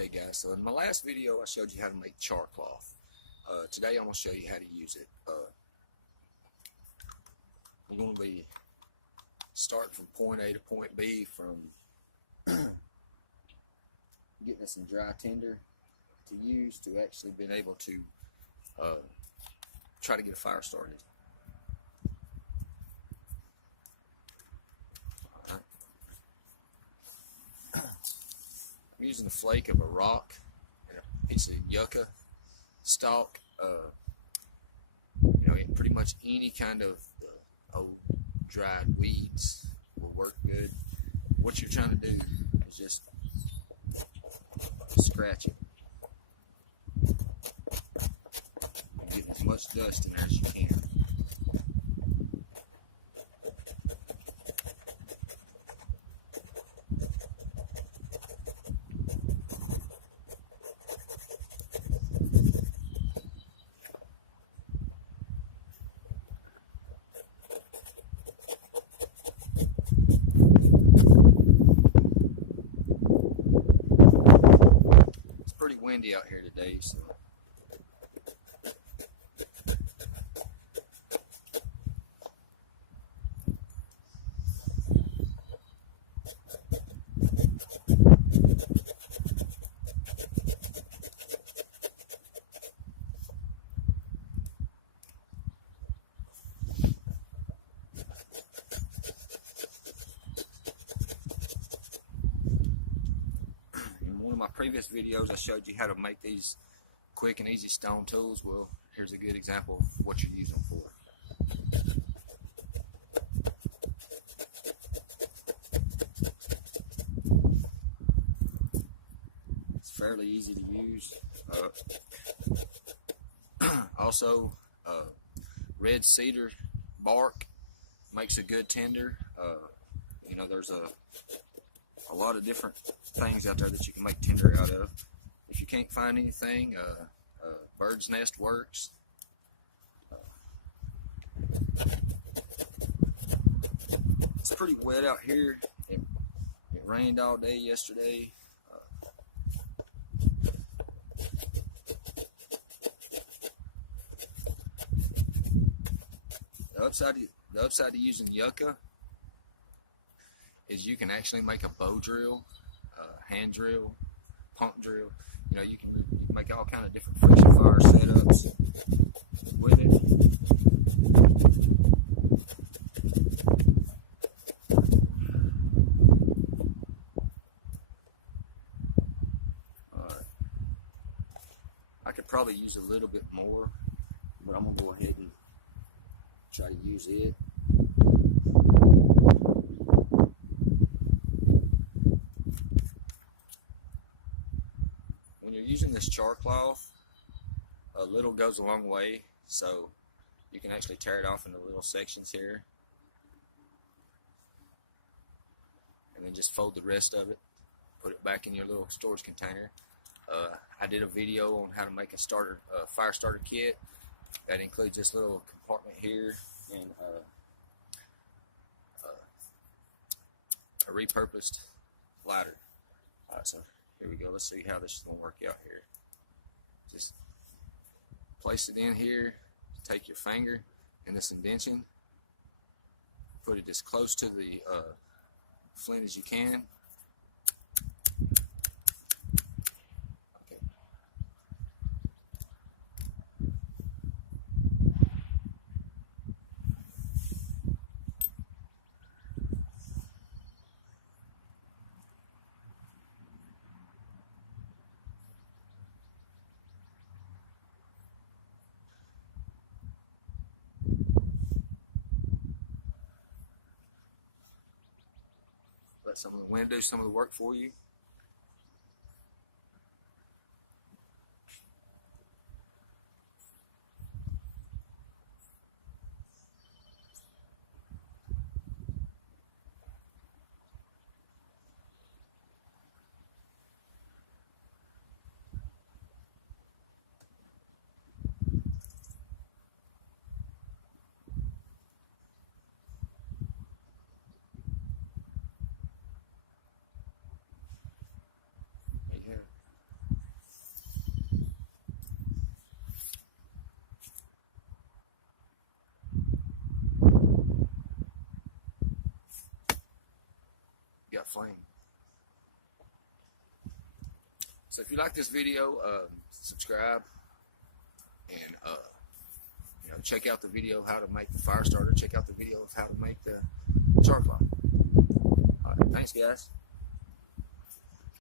Okay guys, so in my last video I showed you how to make char cloth. Today I'm going to show you how to use it. We're going to be starting from point A to point B, from getting us some dry tinder to use to actually being able to try to get a fire started. I'm using the flake of a rock and a piece of yucca stalk. Pretty much any kind of old dried weeds will work good. What you're trying to do is just scratch it and get as much dust in there as you can. Pretty windy out here today, so in my previous videos I showed you how to make these quick and easy stone tools. Well, here's a good example of what you use them for. It's fairly easy to use. Also, red cedar bark makes a good tinder. There's a lot of different things out there that you can make tinder out of. If you can't find anything, bird's nest works. It's pretty wet out here. It rained all day yesterday. The upside to using yucca is you can actually make a bow drill, hand drill, pump drill. You can make all kind of different friction fire setups with it. I could probably use a little bit more, but I'm gonna go ahead and try to use it. When you're using this char cloth, a little goes a long way, so you can actually tear it off into little sections here and then just fold the rest of it, put it back in your little storage container. I did a video on how to make a fire starter kit that includes this little compartment here and a repurposed lighter. So here we go. Let's see how this is going to work out here. Just place it in here. Take your finger in this indentation. Put it as close to the flint as you can. Okay. Let some of the wind do some of the work for you. flame. So if you like this video, subscribe and check out the video of how to make the fire starter. Check out the video of how to make the char cloth. All right, thanks guys.